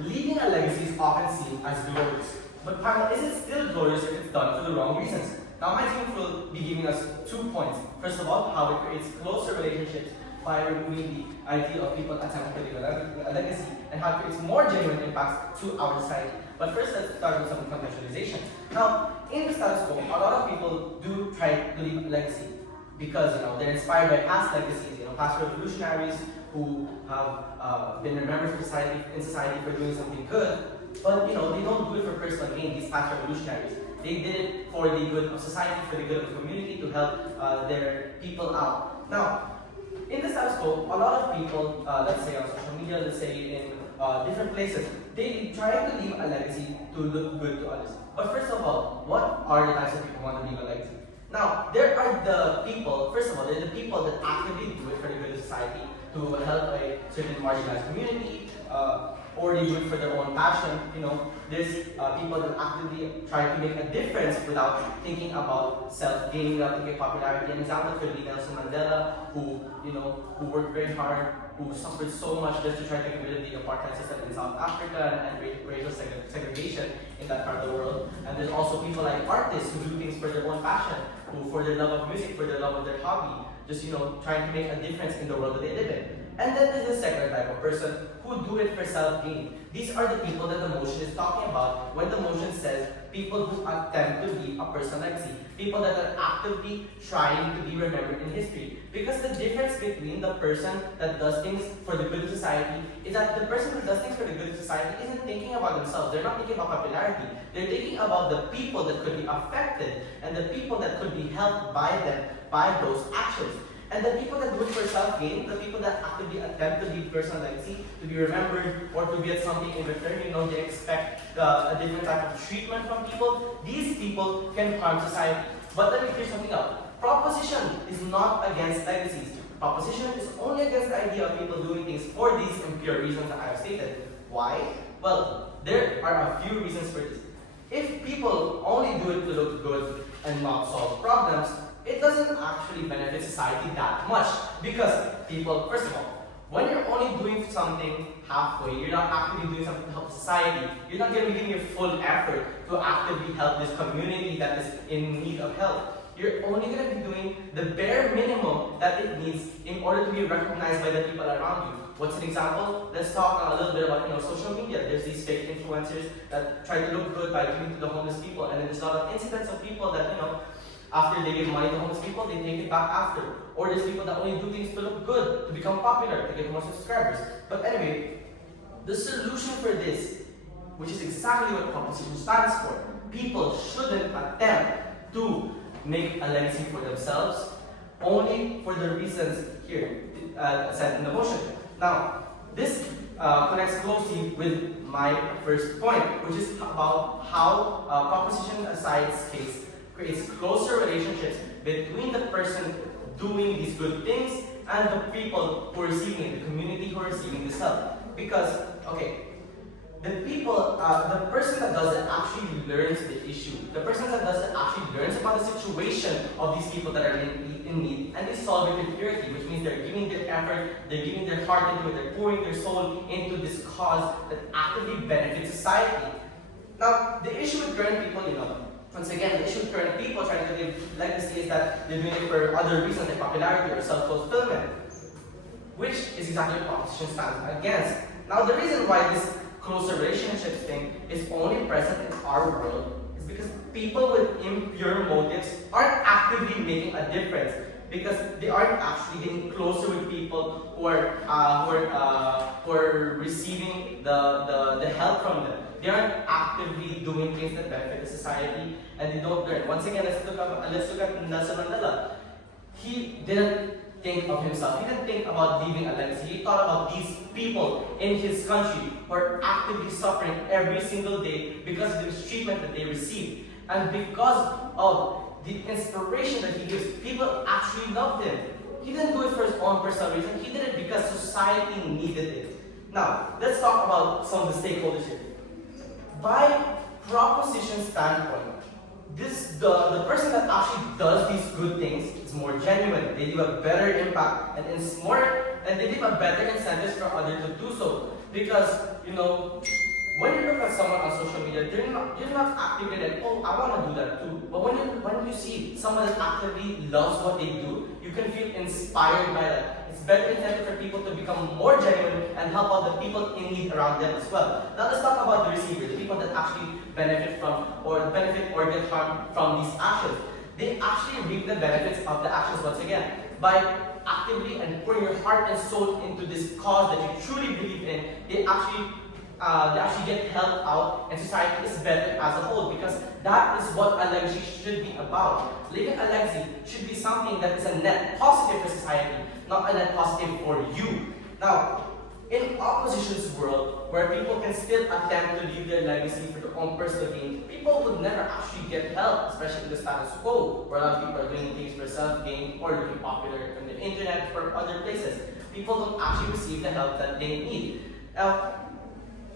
leaving a legacy is often seen as glorious. But Pamela, is it still glorious if it's done for the wrong reasons? Now my team will be giving us 2 points. First of all, how it creates closer relationships by removing the idea of people attempting to leave a legacy, and how it creates more genuine impacts to our society. But first, let's start with some contextualization. Now, in the status quo, a lot of people do try to leave a legacy because they're inspired by past legacies, past revolutionaries who have been remembered in society for doing something good. But they don't do it for personal gain. These past revolutionaries, they did it for the good of society, for the good of the community, to help their people out. Now, in the status quo, a lot of people, let's say on social media, let's say in different places, they try to leave a legacy to look good to others. But first of all, what are the types of people who want to leave a legacy? Now, there are the people, first of all, there are the people that actively do it for the good of society, to help a certain marginalized community, or they do it for their own passion. There's people that actively try to make a difference without thinking about self-gain, without thinking popularity. An example could be Nelson Mandela, who worked very hard, who suffered so much just to try to get rid of the apartheid system in South Africa and racial segregation in that part of the world. And there's also people like artists who do things for their own passion, who for their love of music, for their love of their hobby, just trying to make a difference in the world that they live in. And then there's the second type of person who do it for self-gain. These are the people that the motion is talking about when the motion says people who attempt to leave a personal legacy, people that are actively trying to be remembered in history. Because the difference between the person that does things for the good of society is that the person who does things for the good of society isn't thinking about themselves. They're not thinking about popularity. They're thinking about the people that could be affected and the people that could be helped by them, by those actions. And the people that do it for self-gain, the people that actively attempt to leave personal legacy, to be remembered, or to get something in return, they expect a different type of treatment from people. These people can harm society. But let me clear something up. Proposition is not against legacies. Proposition is only against the idea of people doing things for these impure reasons that I have stated. Why? Well, there are a few reasons for this. If people only do it to look good and not solve problems, it doesn't actually benefit society that much, because people, first of all, when you're only doing something halfway, you're not actively doing something to help society, you're not going to be giving your full effort to actively help this community that is in need of help. You're only going to be doing the bare minimum that it needs in order to be recognized by the people around you. What's an example? Let's talk a little bit about social media. There's these fake influencers that try to look good by giving to the homeless people, and then there's a lot of incidents of people that after they give money to homeless people, they take it back after. Or there's people that only do things to look good, to become popular, to get more subscribers. But anyway, the solution for this, which is exactly what proposition stands for, people shouldn't attempt to make a legacy for themselves only for the reasons here said in the motion. Now, this connects closely with my first point, which is about how proposition aside's case creates closer relationships between the person doing these good things and the people who are receiving it, the community who are receiving this help. Because, the person that does it actually learns the issue. The person that does it actually learns about the situation of these people that are in need, and they solve it with purity, which means they're giving their effort, they're giving their heart into it, they're pouring their soul into this cause that actively benefits society. Now, the issue with current people, once again, the issue with current people trying to live legacy is that they're doing it for other reasons like popularity or self-fulfillment, which is exactly what proposition stands against. Now, the reason why this closer relationships thing is only present in our world is because people with impure motives aren't actively making a difference, because they aren't actually getting closer with people who are receiving the help from them. They aren't actively doing things that benefit the society, and they don't learn. Once again, let's look at Nelson Mandela. He didn't think of himself. He didn't think about leaving a legacy. He thought about these people in his country who are actively suffering every single day because of the mistreatment that they receive. And because of the inspiration that he gives, people actually loved him. He didn't do it for his own personal reason. He did it because society needed it. Now, let's talk about some of the stakeholders here. By proposition standpoint, the person that actually does these good things is more genuine. They leave a better impact and they leave a better incentives for others to do so. Because when you look at someone on social media, you're not actively like, oh, I want to do that too. But when you see someone that actively loves what they do, you can feel inspired by that. It's better intended for people to become more genuine and help out the people in need around them as well. Now let's talk about the receiver, the people that actually benefit or get harmed from these actions. They actually reap the benefits of the actions once again by actively and pouring your heart and soul into this cause that you truly believe in. They actually get helped out, and society is better as a whole, because that is what a legacy should be about. Leaving a legacy should be something that is a net positive for society, not a net positive for you. Now, in opposition's world, where people can still attempt to leave their legacy for their own personal gain, people would never actually get help, especially in the status quo, where a lot of people are doing things for self-gain or looking popular on the internet or other places. People don't actually receive the help that they need.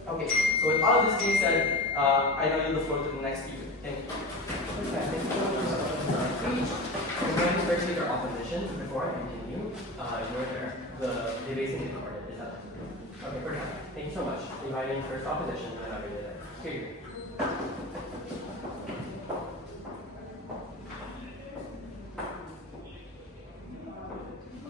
Okay, so with all of this being said, I now yield the floor to the next speaker. Thank you. Okay, thank you so much for speech. I'm going to first take our opposition before I continue. The debates in the corner. Is that okay? We're done. Thank you so much. Inviting first opposition, and I'll read it. Here you go.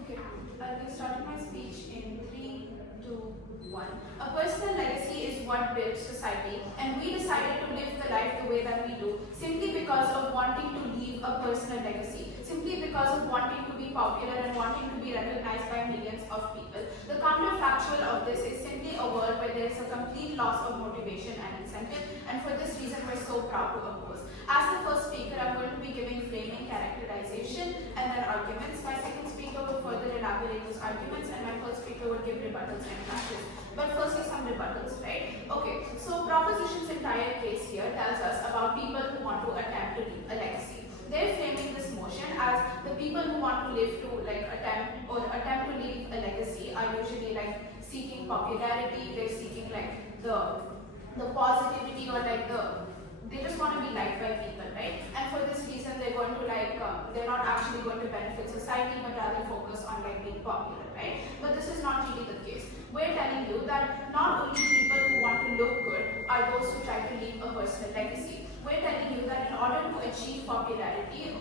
Okay, I'll be starting my speech in 3, 2, 1. A personal legacy is what builds society, and we decided to live the life the way that we do simply because of wanting to leave a personal legacy, simply because of wanting to be popular and wanting to be recognized by millions of people. The counterfactual of this is simply a world where there is a complete loss of motivation and incentive, and for this reason we're so proud to oppose. As the first speaker, I'm going to be giving framing, characterization, and then arguments. My second speaker will further elaborate those arguments, and my third speaker will give rebuttals and clashes. But firstly, some rebuttals, right? Okay, so proposition's entire case here tells us about people who want to attempt to leave a legacy. They're framing this motion as the people who want to live to attempt to leave a legacy are usually like seeking popularity. They're seeking like the positivity, or like they just want to be liked by people, right? And for this reason, they're going to they're not actually going to benefit society, but rather focus on like being popular, right? But this is not really the case. We're telling you that not only people who want to look good are those who try to leave a personal legacy. We're telling you that in order to achieve popularity,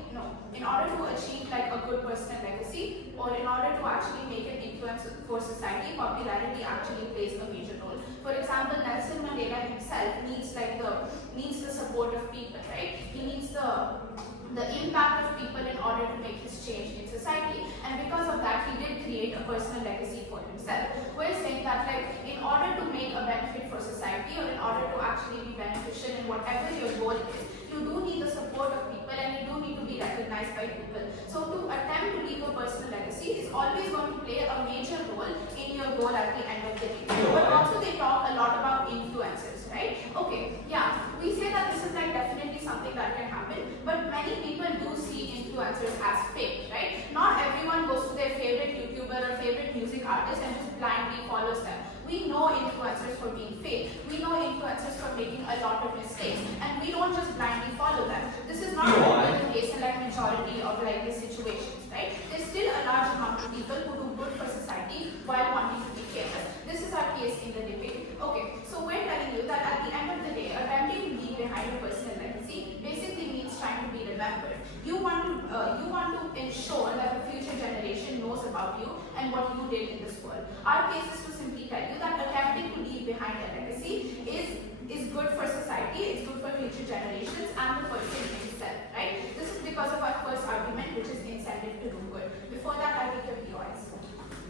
in order to achieve like a good personal legacy, or in order to actually make an influence for society, popularity actually plays a major role. For example, Nelson Mandela himself needs the support of people, right? He needs the impact of people in order to make his change in society, and because of that he did create a personal legacy for himself. We're saying that like in order to make a benefit for society, or in order to actually be beneficial in whatever your goal is, you do need the support of people, and you do need to be recognized by people. So to attempt to leave a personal legacy is always going to play a major role in your goal at the end of the day. But also they talk a lot about influencers, right? Okay, yeah, we say that this is like definitely something that can happen, but many people do see influencers as fake, right? Not everyone goes to their favorite YouTuber or favorite music artist and just blindly follows them. We know influencers for being fake. We know influencers for making a lot of mistakes, and we don't just blindly follow them. This is not really the case in like majority of like these situations, right? There's still a large amount of people who do good for society while wanting to be famous. This is our case in the debate. Okay, so we're telling you that at the end of the day, attempting to leave behind a personal legacy basically means trying to be remembered. You want to ensure that the future generation knows about you and what you did in this world. Our case is to simply tell you that attempting to leave behind a legacy is good for society, it's good for future generations and the person himself, right? This is because of our first argument, which is incentive to do good. Before that, I will give POIs.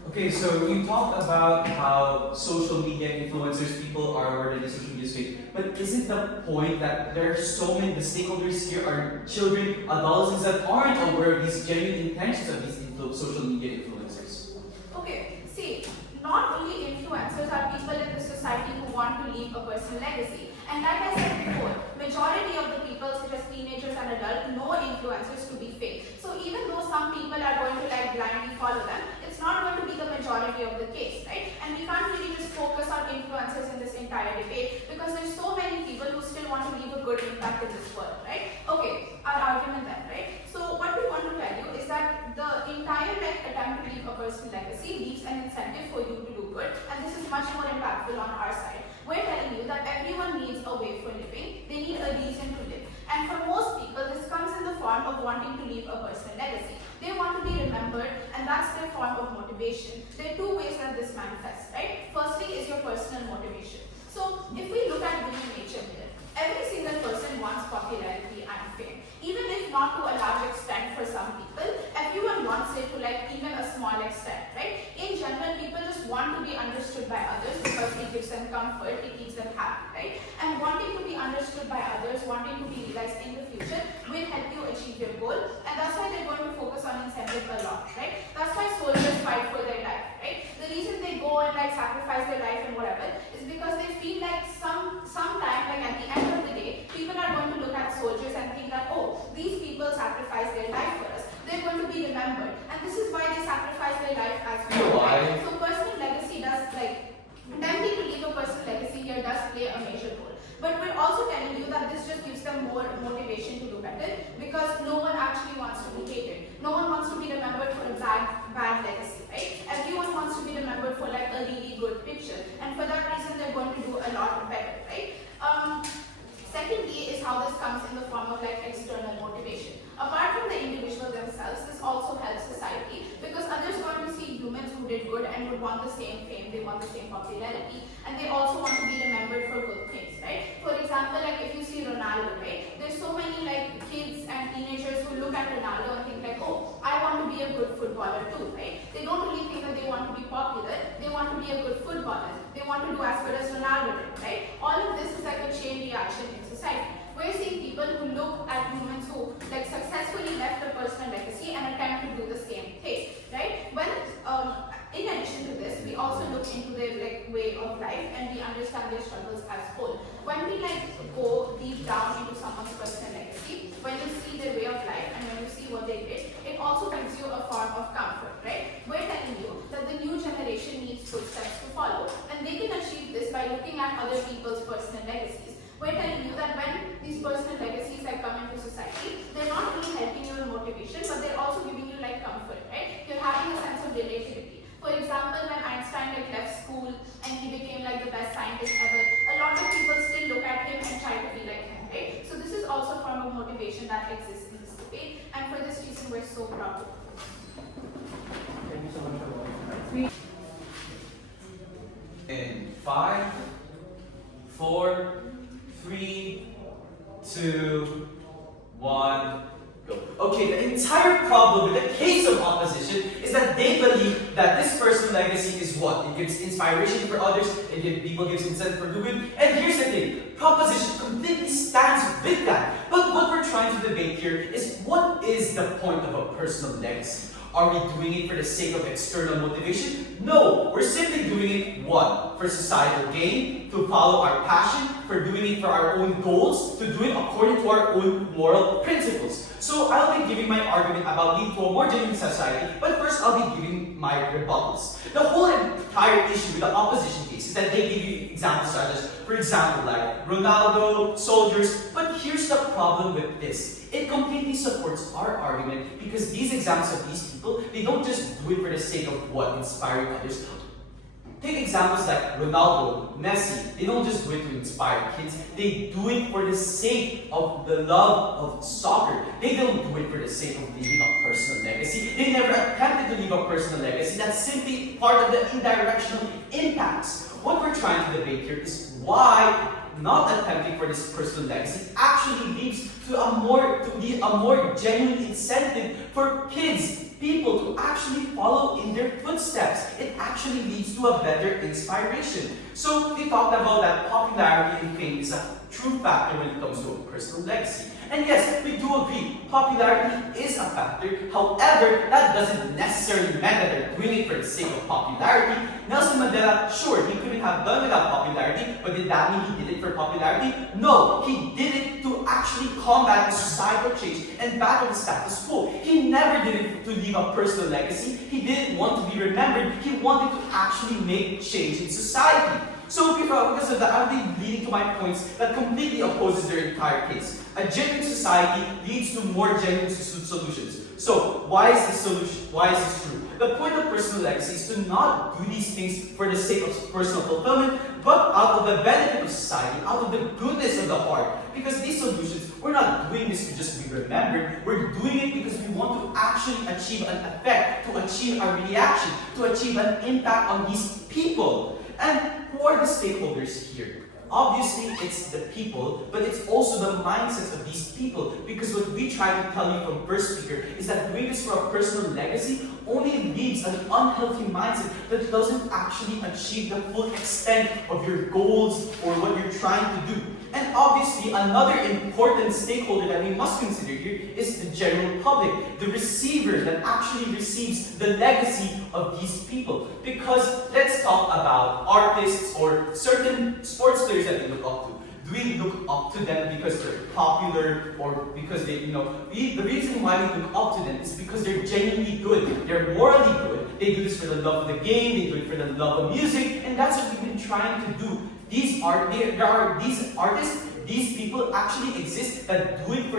Okay, so you talked about how social media influencers, people are aware that the social media space, but isn't the point that there are so many, the stakeholders here are children, adolescents that aren't aware of these genuine intentions of these social media influencers? Okay, see, not only influencers are people in the society who want to leave a personal legacy. And like I said before, majority of the people, such as teenagers and adults, know influencers to be fake. So even though some people are going to like blindly follow them, it's not going to be the majority of the case, right? And we can't really just focus on influencers in this entire debate, because there's so many people who still want to leave a good impact in this world, right? Okay, our argument then, right? So what we want to tell you is that the entire attempt to leave a personal legacy leaves an incentive for you to do good, and this is much more impactful on our side. We're telling you that everyone So if we look at human nature here, every single person wants popularity and fame. Even if not to a large extent for some people, everyone wants it to like even a small extent, right? In general, people just want to be understood by others because it gives them comfort, it keeps them happy, right? And wanting to be understood by others, wanting to be realized in the future will help you achieve your goal, and that's why they're going to focus on incentive a lot, right? That's why soldiers fight for their life, right? The reason they go and like sacrifice their life and whatever is because they feel like sometime, like at the end of the day, people are going to look at soldiers and think that, oh, these people sacrifice their life for us. They're going to be remembered, and this is why they sacrifice their life as well. Right? So personal legacy does like attempting to leave a personal legacy here does play a major role. But we're also telling you that this just gives them more motivation to do better because no one actually wants to be hated. No one wants to be remembered for a bad legacy, right? Everyone wants to be remembered for like a really good picture, and for that reason they're going to do a lot better, right? Secondly is how this comes in the form of like external motivation. Apart from the individual themselves, this also helps society because others want to see humans who did good and would want the same fame, they want the same popularity, and they also want to be remembered for good things, right? For example, like if you see Ronaldo, right? There's so many like kids and teenagers who look at Ronaldo and think like, oh, I want to be a good footballer too, right? They don't really think that they want to be popular, they want to be a good footballer. They want to do as good as Ronaldo did, right? All of this is like a chain reaction in society. We're seeing people who look at humans who like successfully left a personal legacy and attempt to do the same thing, right? When in addition to this, we also look into their like way of life and we understand their struggles as whole. When we like go deep down into someone's personal legacy, when you see their way of life and when you see what they did, it also gives you a form of comfort, right? We're telling you that the new generation needs footsteps to follow, and they can achieve this by looking at other people's personal legacies. We're telling you that when these personal legacies like come into society, they're not really helping you in motivation, but they're also giving you like comfort, right? You're having a sense of relativity. For example, when Einstein like left school and he became like the best scientist ever, a lot of people still look at him and try to be like him, right? So this is also a form of motivation that exists in this debate, and for this reason we're so proud of it. Thank you so much for watching. In 5, 4, 3, 2, 1, go. Okay, the entire problem with the case of opposition is that they believe that this personal legacy is what? It gives inspiration for others, people gives incentive for doing. And here's the thing, proposition completely stands with that. But what we're trying to debate here is what is the point of a personal legacy? Are we doing it for the sake of external motivation? No, we're simply doing it, one, for societal gain, to follow our passion, for doing it for our own goals, to do it according to our own moral principles. So I'll be giving my argument about leading to a more genuine society, but first I'll be giving my rebuttals. The whole entire issue with the opposition case is that they give you examples such as, for example, like Ronaldo, soldiers, but here's the problem with this. It completely supports our argument because these examples of these people, they don't just do it for the sake of what? Inspiring others. Take examples like Ronaldo, Messi. They don't just do it to inspire kids. They do it for the sake of the love of soccer. They don't do it for the sake of leaving a personal legacy. They never attempted to leave a personal legacy. That's simply part of the indirectional impacts. What we're trying to debate here is why not attempting for this personal legacy actually leads to a more genuine incentive for kids, people to actually follow in their footsteps. It actually leads to a better inspiration. So we talked about that popularity and fame is a true factor when it comes to a personal legacy. And yes, we do agree, popularity is a factor. However, that doesn't necessarily mean that they're doing it for the sake of popularity. Nelson Mandela, sure, he couldn't have done without popularity, but did that mean he did it for popularity? No, he did it to actually combat societal change and battle the status quo. He never did it to leave a personal legacy. He didn't want to be remembered. He wanted to actually make change in society. So because of that, I'll be leading to my points that completely opposes their entire case. A genuine society leads to more genuine solutions. So why is this solution? Why is this true? The point of personal legacy is to not do these things for the sake of personal fulfillment, but out of the benefit of society, out of the goodness of the heart. Because these solutions, we're not doing this to just be remembered. We're doing it because we want to actually achieve an effect, to achieve a reaction, to achieve an impact on these people. And who are the stakeholders here? Obviously, it's the people, but it's also the mindsets of these people. Because what we try to tell you from first speaker is that doing this for a personal legacy only leaves an unhealthy mindset that doesn't actually achieve the full extent of your goals or what you're trying to do. And obviously, another important stakeholder that we must consider here is the general public, the receiver that actually receives the legacy of these people. Because let's talk about artists or certain sports players that we look up to. Do we look up to them because they're popular or because they, the reason why we look up to them is because they're genuinely good. They're morally good. They do this for the love of the game. They do it for the love of music. And that's what we've been trying to do. These artists, these people actually exist that do it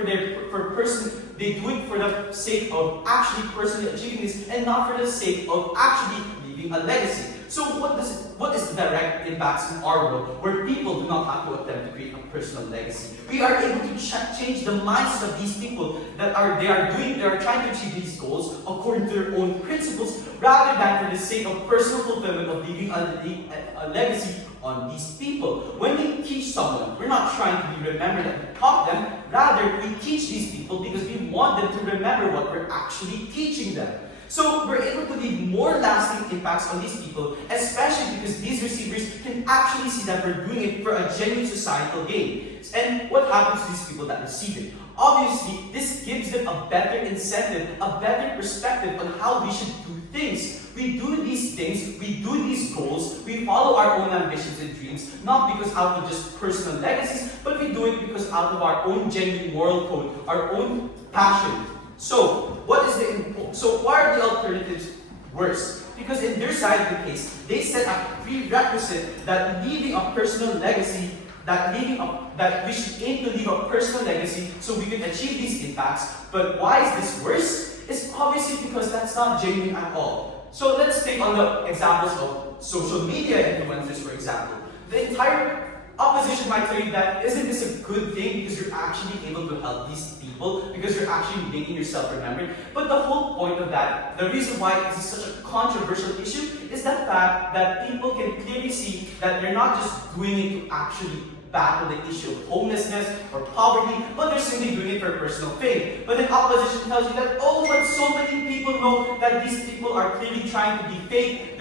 they do it for the sake of actually personally achieving this and not for the sake of actually leaving a legacy. So what is the direct impacts in our world where people do not have to attempt to create a personal legacy? We are able to change the minds of these people that they are trying to achieve these goals according to their own principles rather than for the sake of personal fulfillment of leaving a legacy on these people. When we teach someone, we're not trying to be remembered that we taught them, rather we teach these people because we want them to remember what we're actually teaching them. So we're able to leave more lasting impacts on these people, especially because these receivers can actually see that we're doing it for a genuine societal gain. And what happens to these people that receive it? Obviously, this gives them a better incentive, a better perspective on how we should do things. We do these things, we do these goals, we follow our own ambitions and dreams, not because out of just personal legacies, but we do it because out of our own genuine moral code, our own passion. So, why are the alternatives worse? Because in their side of the case, they set a prerequisite that leaving a personal legacy, that we should aim to leave a personal legacy so we can achieve these impacts. But why is this worse? It's obviously because that's not genuine at all. So let's take on the examples of social media influencers, for example. The entire opposition might tell you that isn't this a good thing because you're actually able to help these people, because you're actually making yourself remembered. But the whole point of that, the reason why it is such a controversial issue, is the fact that people can clearly see that they're not just doing it to actually battle the issue of homelessness or poverty, but they're simply doing it for personal fame. But the opposition tells you that, but so many people know that these people are clearly trying to be fake,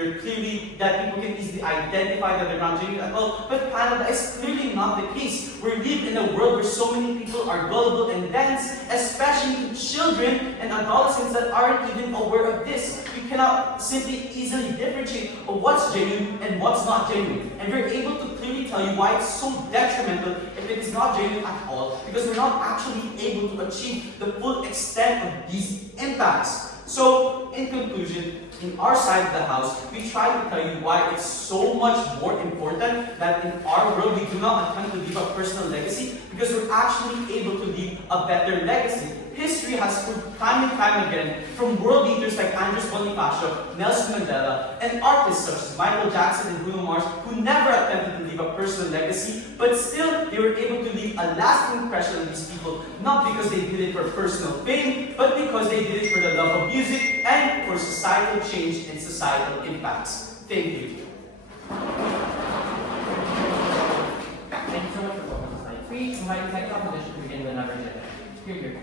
that people can easily identify that they're not genuine at all. But panel, that is clearly not the case. We live in a world where so many people are gullible and dense, especially children and adolescents that aren't even aware of this. We cannot simply easily differentiate of what's genuine and what's not genuine. And we're able to clearly tell you why it's so detrimental if it is not genuine at all, because we're not actually able to achieve the full extent of these impacts. So, in conclusion, in our side of the house, we try to tell you why it's so much more important that in our world we do not attempt to leave a personal legacy, because we're actually able to leave a better legacy. History has proved time and time again, from world leaders like Andres Bonifacio, Nelson Mandela, and artists such as Michael Jackson and Bruno Mars, who never attempted to leave a personal legacy, but still they were able to leave a lasting impression on these people, not because they did it for personal fame, but because they did it for the love of music and for societal change and societal impacts. Thank you. Thank you so much for welcome to slide 3. Invite the second opposition to begin with another agenda. Here.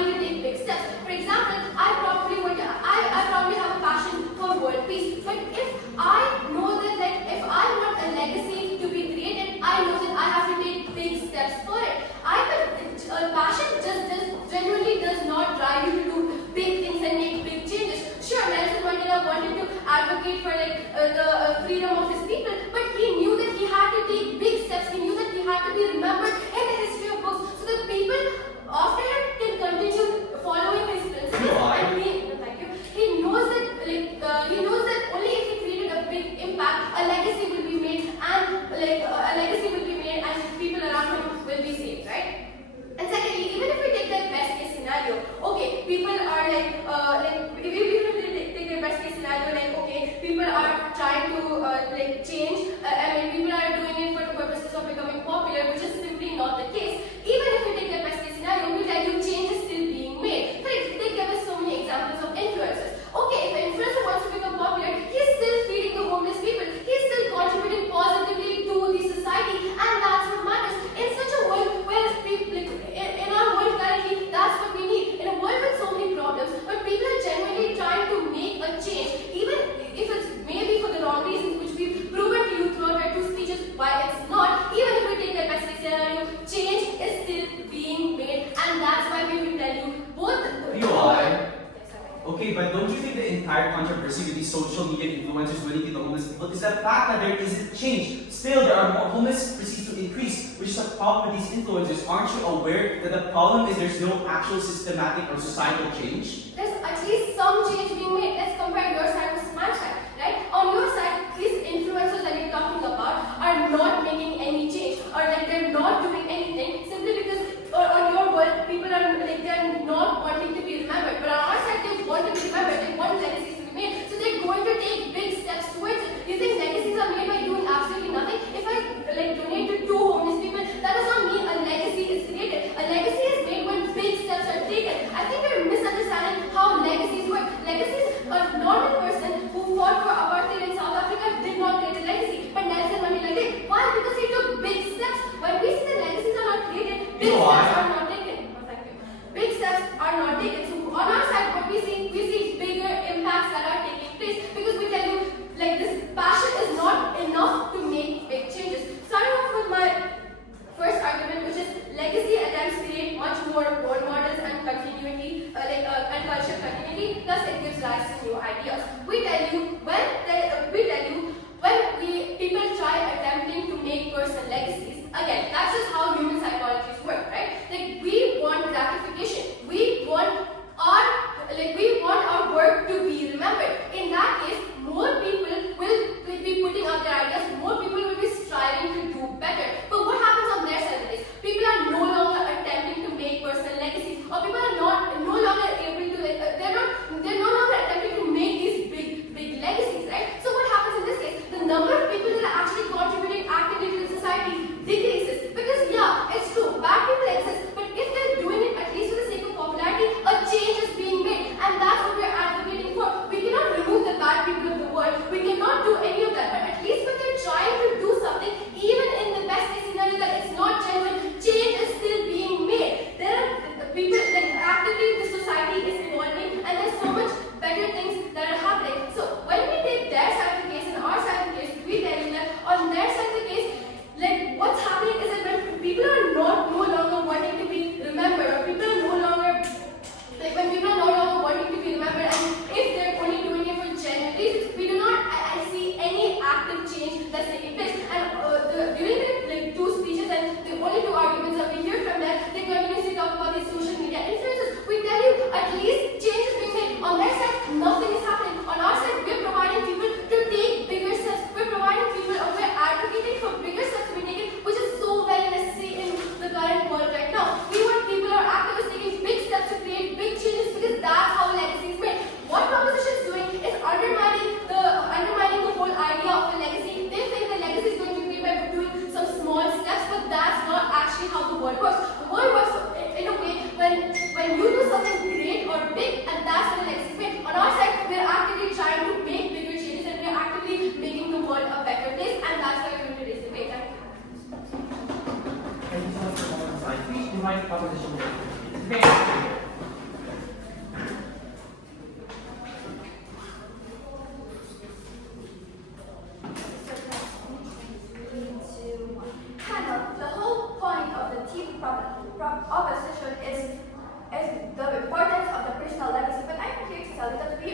willing to take big steps. For example, I probably have a passion for world peace, but if I know that if I want a legacy to be created, I know that I have to take big steps for it. Passion genuinely does not drive you to do big things and make big changes. Sure, Nelson Mandela wanted to advocate for the freedom of his people, but he knew that he had to take big steps. He knew that he had to be remembered in the history of books, so that people after him can continue following his principles. Thank you. He knows that only if he created a big impact, a legacy will be made, and people around him will be saved, right? And secondly, even if we take the best case scenario, okay, people are if we take the best case scenario, okay, people are trying to change, people are doing it for the purposes of becoming popular, which is simply not the case. Even if we take the best case scenario, we tell you change is still being made. They give us so many examples of influencers. Okay, if an influencer wants to become popular, he's still feeding the homeless people. He's still contributing positively to the society, and that's what matters. In such a world where in our world currently, that's what we need. In a world with so many problems, but people are genuinely trying to make a change, even if it's maybe for the wrong reasons, which we've proven to you throughout our two speeches why it's not. Even if we take the best case scenario, change is still being made, and that's why we will tell you both. Okay, but don't you think the entire controversy with these social media influencers winning in the homeless people is the fact that there isn't change? Still, there are more homeless proceed to increase, which is a problem with these influencers. Aren't you aware that the problem is there's no actual systematic or societal change? There's at least some change being made. Let's compare your side versus my side, right? On your side, these influencers that you're talking about are not making any change, or they're not doing anything simply because on your world, people are they're not wanting to be remembered. But on our side, they want to be remembered. They want legacies to be made. So they're going to take big steps towards it. You think legacies are made by doing absolutely nothing? If I donate to 2 homeless people, that does not mean a legacy is created. A legacy is made when big steps are taken. I think you're misunderstanding how legacies work. Legacies, a normal person who fought for apartheid in South Africa did not create a legacy, but Nelson Mandela did. Why? Because he took big steps. When we see that legacies are not created, big steps are not taken. Oh, thank you. Big steps are not taken. So on our side, what we see bigger impacts that are taking place, because we tell you this passion is not enough to make big changes. Starting off with my first argument, which is legacy attempts create much more role models and continuity, and cultural continuity. Plus, it gives rise to new ideas. We tell you when people try attempting to make personal legacies. Again, that's just how human psychologies work, right? We want gratification. We want our work to be remembered. In that case, more people will be putting out their ideas. More people will be striving to do better. But what happens on their side of this? People are no longer attempting to make personal legacies, or people are no longer able to they're no longer attempting to make these big legacies, right? So what happens in this case? The number of people that are actually contributing actively to the society decreases, because it's true, bad people exist, but if they're doing it at least for the sake of popularity, a change is being made, and that's what we're advocating for. We cannot remove the bad people of the world. We cannot do any of that, but at least when they're trying to do something, even in the best case scenario that it's not genuine, change is still being made. There are people actively the society is evolving, and there's so much better things that are happening. So when we take their side of the case and our side of the case, we tell you that on their side of the case, what's happening is that when people are no longer wanting to be remembered, or people are no longer when people are no longer wanting to be remembered, and if they're only doing it for genuine reasons, we do not see any active change that's taking place. And during the 2 speeches and the only 2 arguments that we hear from them, they continuously talk about these social media influencers. We tell you at least change is being made. On their side, nothing is happening. On our side, we're providing people to take bigger steps. We're providing people, we're advocating for bigger steps to be taken, which is so very necessary in the current world right now. We want people who are activists taking big steps to create big changes, because that's how legacy is made. What proposition is doing is undermining the whole idea of a legacy. They think the legacy is going to be made by doing some small steps, but that's not actually how the world works. The world works in a way when you do something great or big, and that's when the legacy is made. On our side, we're actively trying to make bigger changes, and we're actively making the world a better place, and that's why we're going to raise the debate. Thank you so much for that. Please divide proposition. It's very clear. opposition is the importance of the personal legacy. But I'm here to tell you that we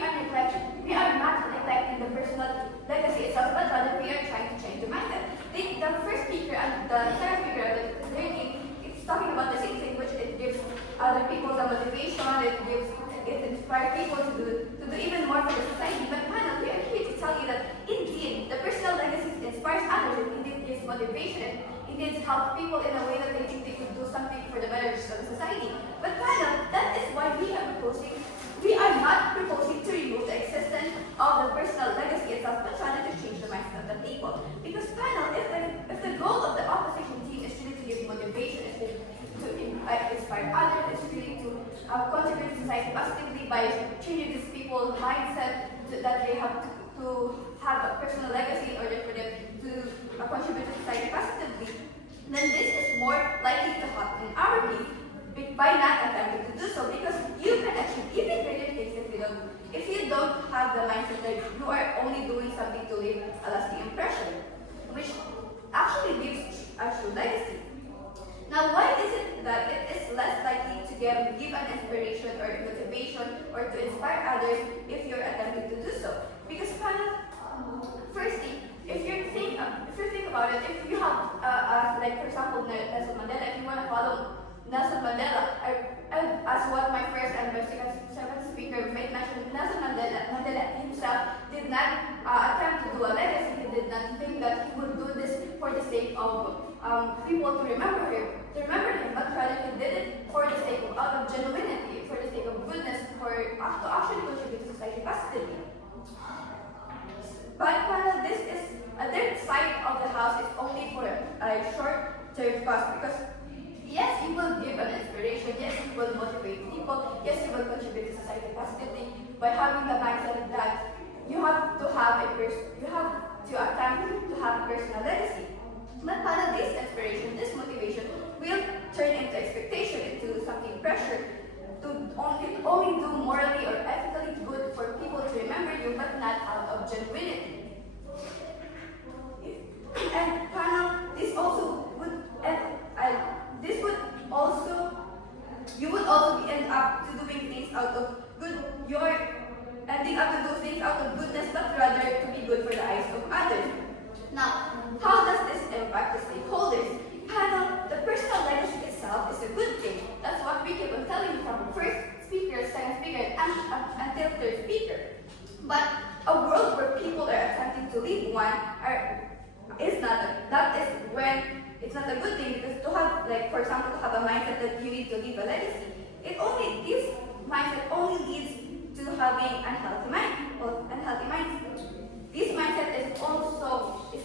are not neglecting the personal legacy itself, but rather we are trying to change the mindset. The first speaker and the third speaker, it's talking about the same thing, which it gives other people the motivation, it inspires people to do even more for the society. But panel, we are here to tell you that indeed the personal legacy inspires others, it indeed gives motivation, it indeed helps people in a way that they think they could do something for the better of the society. But panel, that is why we are not proposing to remove the existence of the personal legacy itself, but rather to change the mindset of the people. Because panel, if the goal of the opposition team is really to give motivation, is to inspire others, is really to contribute to society positively by changing these people's mindset that they have to have a personal legacy in order for them to contribute to society positively, then this is more likely to happen in our case by not attempting to do so, because you can achieve even greater things if you don't have the mindset that you are only doing something to leave a lasting impression, which actually leaves a true legacy. Now, why is it that it is less likely to give an inspiration or motivation or to inspire others if you're attempting to do so? Because firstly, if you think about it, if you have, like for example, Nelson Mandela, if you want to follow Nelson Mandela, as what my first and my seventh speaker made mention, Nelson Mandela himself did not attempt to do a legacy. He did not think that he would do this for the sake of people to remember him, but rather he did it for the sake of genuinity, for the sake of goodness, to actually contribute to society positively. But this is their side of the house is only for a short-term cost, because yes, you will give an inspiration, yes, you will motivate people, yes, you will contribute to society positively by having the mindset that you have to attempt to have a personal legacy. But this inspiration, this motivation will turn into expectation, into something pressure to only do morally or ethically good for people to remember you, but not out of genuinity. And you would also end up to doing things out of good. You're ending up to do things out of goodness, but rather to be good for the eyes of others. Now, how does this impact the stakeholders? The personal legacy itself is a good thing. That's what we keep on telling you from first speaker, second speaker, until third speaker. But a world where people are attempting to leave one it's not a good thing, because to have, like for example, to have a mindset that you need to leave a legacy, this mindset only leads to having unhealthy minds. This mindset is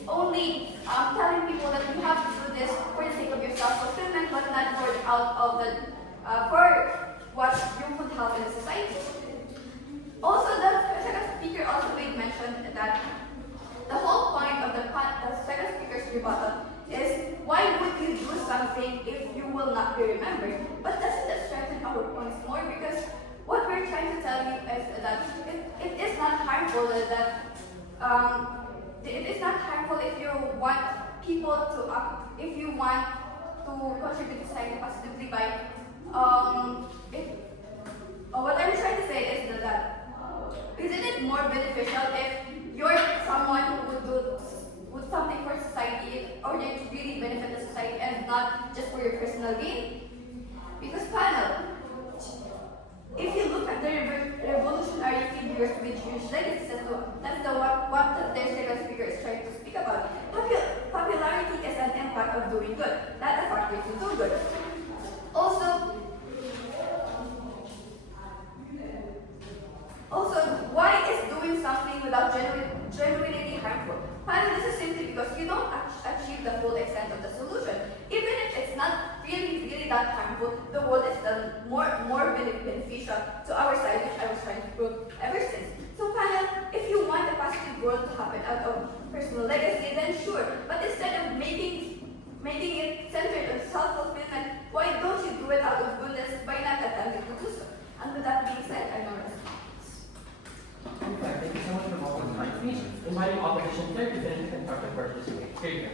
only telling people that you have to do this for the sake of your self-fulfillment, but not for what you could help in the society. Also, the second speaker also made mention that the whole point of the second speaker's rebuttal is, why would you do something if you will not be remembered? But doesn't that strengthen our points more? Because what we're trying to tell you is that it is not harmful it is not harmful if you want people to if you want to contribute to society positively by what I'm trying to say is that isn't it more beneficial if you're someone who would something for society in order to really benefit the society and not just for your personal gain? Because if you look at the revolutionary figures with huge legacies, that's what the second speaker is trying to speak about. Popularity is an impact of doing good, not a factor to do good. Also, why is doing something without genuinity harmful? This is simply because you don't achieve the full extent of the solution. Even if it's not really that harmful, the world is still more beneficial to our side, which I was trying to prove ever since. So if you want a positive world to happen out of personal legacy, then sure. But instead of making it centered on self-fulfillment, why don't you do it out of goodness by not attempting to do so? And with that being said, I know Thank you so much for all the time speech. Inviting opposition third to finish and start the first speech. Here you go.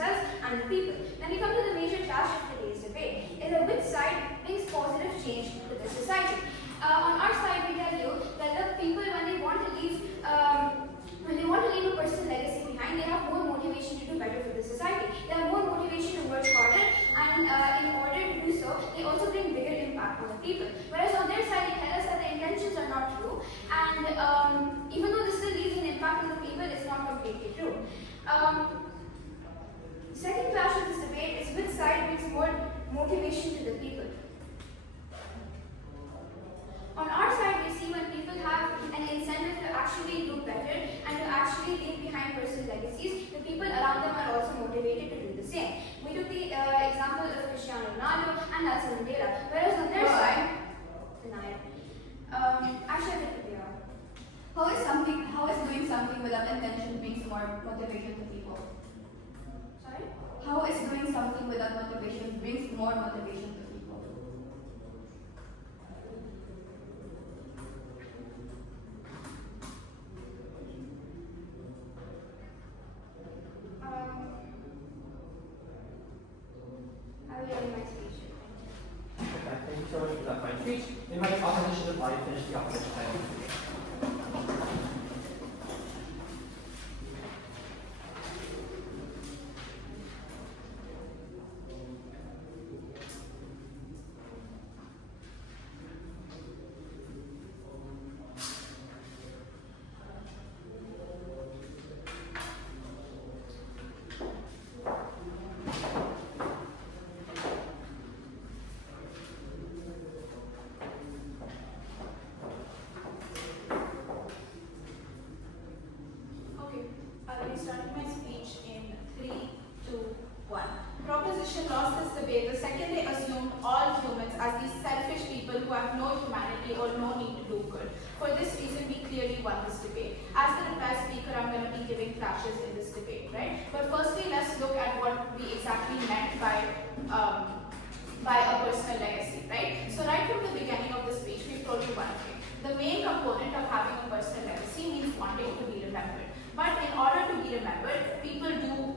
themselves and the people. Then we come to the major clash of today's debate, is that which side brings positive change to the society. On our side, we tell you that the people, when they want to leave a personal legacy behind, they have more motivation to do better for the society. They have more motivation to work harder, and in order to do so, they also bring bigger impact on the people. Whereas on their side, they tell us that the intentions are not true, and even though this still leaves an impact on the people, it's not completely true. The second clash of this debate is which side brings more motivation to the people. On our side, we see when people have an incentive to actually do better and to actually leave behind personal legacies, the people around them are also motivated to do the same. We took the example of Cristiano Ronaldo and Nelson Mandela, whereas on their side, actually, How is doing something without intention brings more motivation to people? sorry? How is doing something without motivation brings more motivation to people? I'll be ending my speech. Okay, thank you so much for that fine speech. Invite opposition to apply to finish the opposition item. Okay, I'll be starting my speech in 3, 2, 1. Proposition lost this debate the second they assumed all humans as these selfish people who have no humanity or no need to do good. For this reason, we clearly won this debate. As the reply speaker, I'm going to be giving flashes in this debate, right? But firstly, let's look at what we exactly meant by a personal legacy, right? So right from the beginning of the speech, we've told you one thing. The main component of having a personal legacy means wanting to be remembered. But in order to be remembered, people do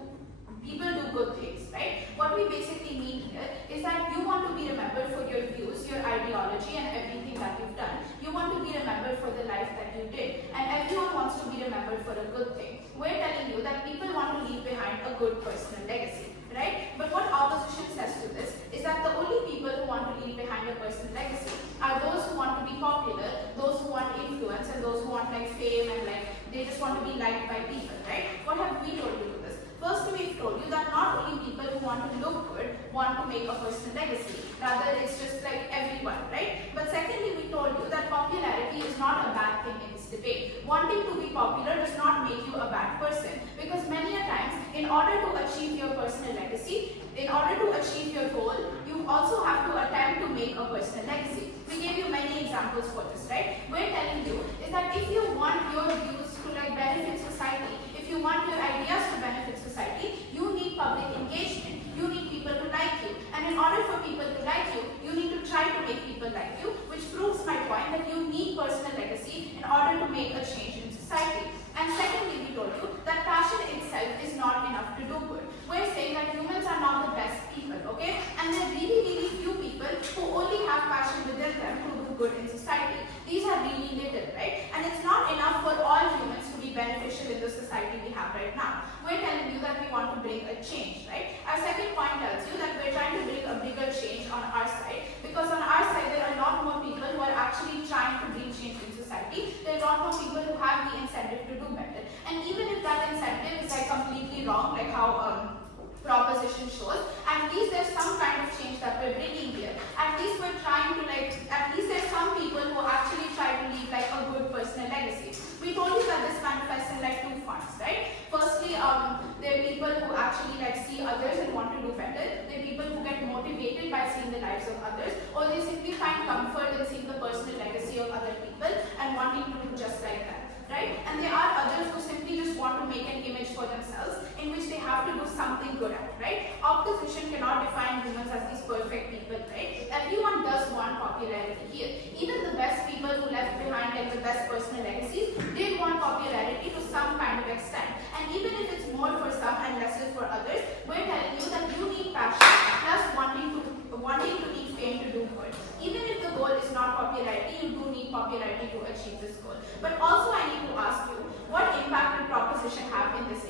good things, right? What we basically mean here is that you want to be remembered for your views, your ideology, and everything that you've done. You want to be remembered for the life that you did. And everyone wants to be remembered for a good thing. We're telling you that people want to leave behind a good personal legacy, right? But what opposition says to this is that the only people who want to leave behind a personal legacy are those who want to be popular, those who want influence, and those who want like fame and like they just want to be liked by people, right? What have we told you to this? First, we've told you that not only people who want to look good want to make a personal legacy, rather it's just like everyone, right? But secondly, we told you that popularity is not a bad thing in this debate. Wanting to be popular does not make you a bad person, because many a times, in order to achieve your personal legacy, in order to achieve your goal, you also have to attempt to make a personal legacy. We gave you many examples for this, right? We're telling you is that if you want your views to like benefit society, if you want your ideas to benefit society, you need public engagement. You need people to like you. And in order for people to like you, you need to try to make people like you, which proves my point that you need personal legacy in order to make a change in society. And secondly, we told you that passion itself is not enough to do good. We're saying that humans are not the best people, okay? And there are really, really few people who only have passion within them to do good in society. These are really little, right? And it's not enough for all humans to be beneficial in the society we have right now. We're telling you that we want to bring a change, right? Our second point tells you that we're trying to bring a bigger change on our side, because on our side there are a lot more people who are actually trying to bring change in society. There are a lot more people who have the incentive to do better. And even if that incentive is like completely wrong, like how proposition shows, at least there's some kind of change that we're bringing here. At least we're trying to at least there's some people who actually try to leave like a good personal legacy. We told you that this manifests in like two fronts, right? Firstly, there are people who actually see others and want to do better. There are people who get motivated by seeing the lives of others, or they simply find comfort in seeing the personal legacy of other people and wanting to do just like that, right? And there are others who simply just want to make an image for themselves in which they have to do something good at, right? Opposition cannot define humans as these perfect people, right? Everyone does want popularity here. Even the best people who left behind the best personal legacies did want popularity to some kind of extent. And even if it's more for some and lesser for others, we're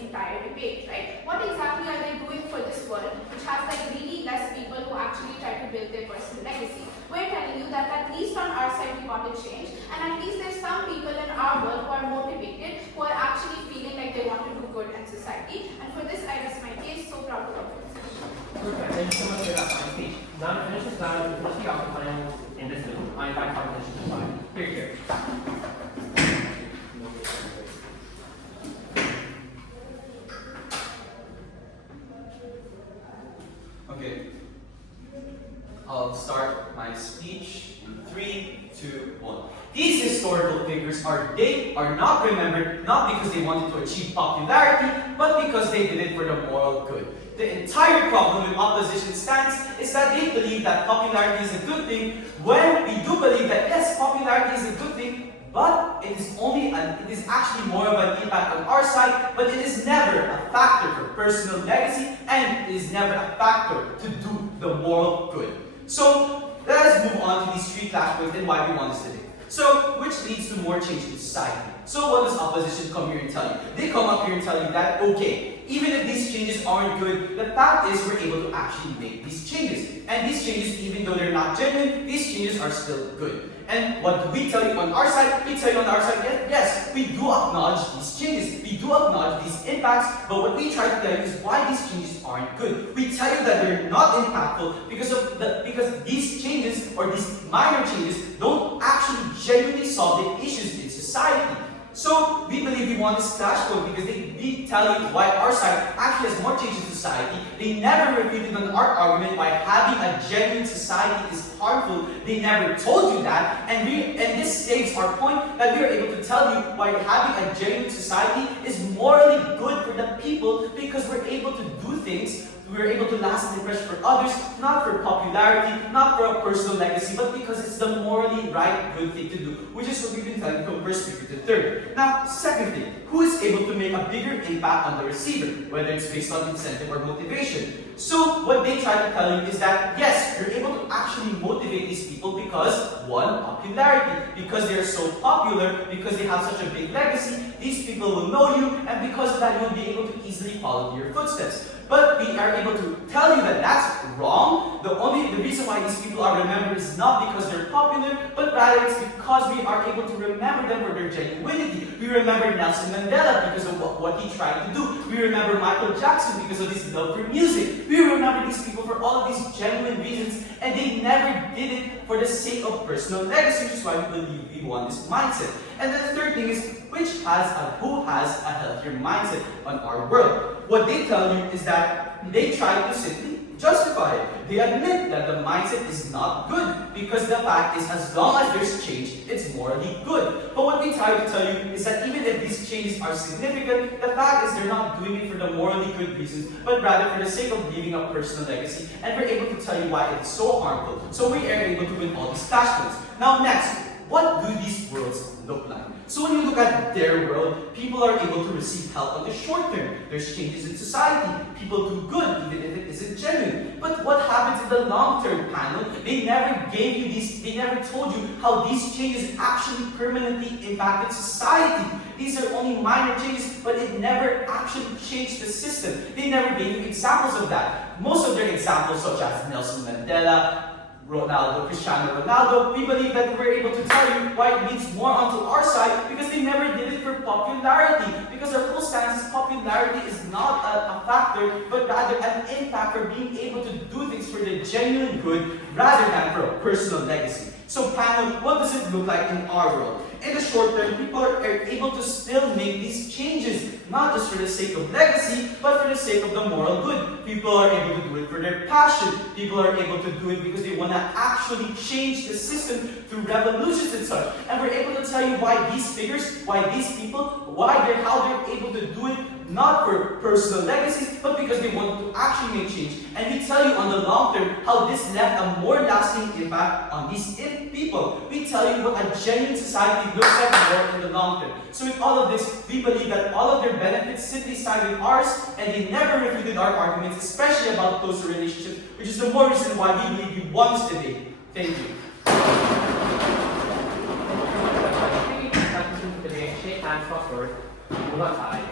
entire debate, right? What exactly are they doing for this world, which has like really less people who actually try to build their personal legacy? We're telling you that at least on our side we got a change, and at least there's some people in our world who are motivated, who are actually feeling like they want to do good in society. And for this, I rest my case. So proud of it. Perfect. Thank you so much for that fine speech. Now to finish this round, we finish the Octofinal in this room. I invite competition to five. Here. Okay. I'll start my speech in 3, 2, 1. These historical figures are not remembered not because they wanted to achieve popularity, but because they did it for the moral good. The entire problem with opposition stance is that they believe that popularity is a good thing, when we do believe that yes, popularity is a good thing, but it is actually more of an impact on our side, but it is never a factor for personal legacy, and it is never a factor to do the moral good. So let us move on to these 3 flashpoints and why we want this debate. So, which leads to more change in society. So what does opposition come here and tell you? They come up here and tell you that, okay, even if these changes aren't good, the fact is we're able to actually make these changes. And these changes, even though they're not genuine, these changes are still good. And what do we tell you on our side? We tell you on our side, yes, we do acknowledge these changes. We do acknowledge these impacts, but what we try to tell you is why these changes aren't good. We tell you that they're not impactful because these changes, or these minor changes, don't actually genuinely solve the issues in society. So we believe we want this flashpoint because we tell you why our side actually has more change in society. They never refuted on our argument why having a genuine society is harmful. They never told you that, and this saves our point that we are able to tell you why having a genuine society is morally good for the people because we're able to do things. We're able to last an impression for others, not for popularity, not for a personal legacy, but because it's the morally right, good thing to do, which is what we've been telling from first speaker to third. Now, second thing, who is able to make a bigger impact on the receiver, whether it's based on incentive or motivation? So, what they try to tell you is that, yes, you're able to actually motivate these people because, one, popularity. Because they're so popular, because they have such a big legacy, these people will know you, and because of that, you'll be able to easily follow your footsteps. But we are able to tell you that that's wrong. The reason why these people are remembered is not because they're popular, but rather it's because we are able to remember them for their genuinity. We remember Nelson Mandela because of what he tried to do. We remember Michael Jackson because of his love for music. We remember these people for all of these genuine reasons, and they never did it for the sake of personal legacy, which is why we believe we want this mindset. And then the third thing is, who has a healthier mindset on our world? What they tell you is that they try to simply justify it. They admit that the mindset is not good because the fact is, as long as there's change, it's morally good. But what we try to tell you is that even if these changes are significant, the fact is they're not doing it for the morally good reasons, but rather for the sake of leaving a personal legacy, and we're able to tell you why it's so harmful. So we are able to win all these flashpoints. Now next, what do these worlds look like? So when you look at their world, people are able to receive help on the short term. There's changes in society. People do good even if it isn't genuine. But what happens in the long-term panel? They never told you how these changes actually permanently impacted society. These are only minor changes, but it never actually changed the system. They never gave you examples of that. Most of their examples, such as Nelson Mandela, Cristiano Ronaldo, we believe that we're able to tell you why it means more onto our side because they never did it for popularity. Because our whole stance is popularity is not a factor, but rather an impact for being able to do things for the genuine good rather than for a personal legacy. So panel, what does it look like in our world? In the short term, people are able to still make these changes, not just for the sake of legacy, but for the sake of the moral good. People are able to do it for their passion. People are able to do it because they want to actually change the system through revolutions and such. And we're able to tell you why these figures, why these people, how they're able to do it, not for personal legacies, but because they want to actually make change. And we tell you on the long term how this left a more lasting impact on these people. We tell you what a genuine society looks like more in the long term. So with all of this, we believe that all of their benefits simply side with ours, and they never refuted our arguments, especially about closer relationships, which is the more reason why we believe we won this debate. Thank you. Shake hands, cross word. We're not tied.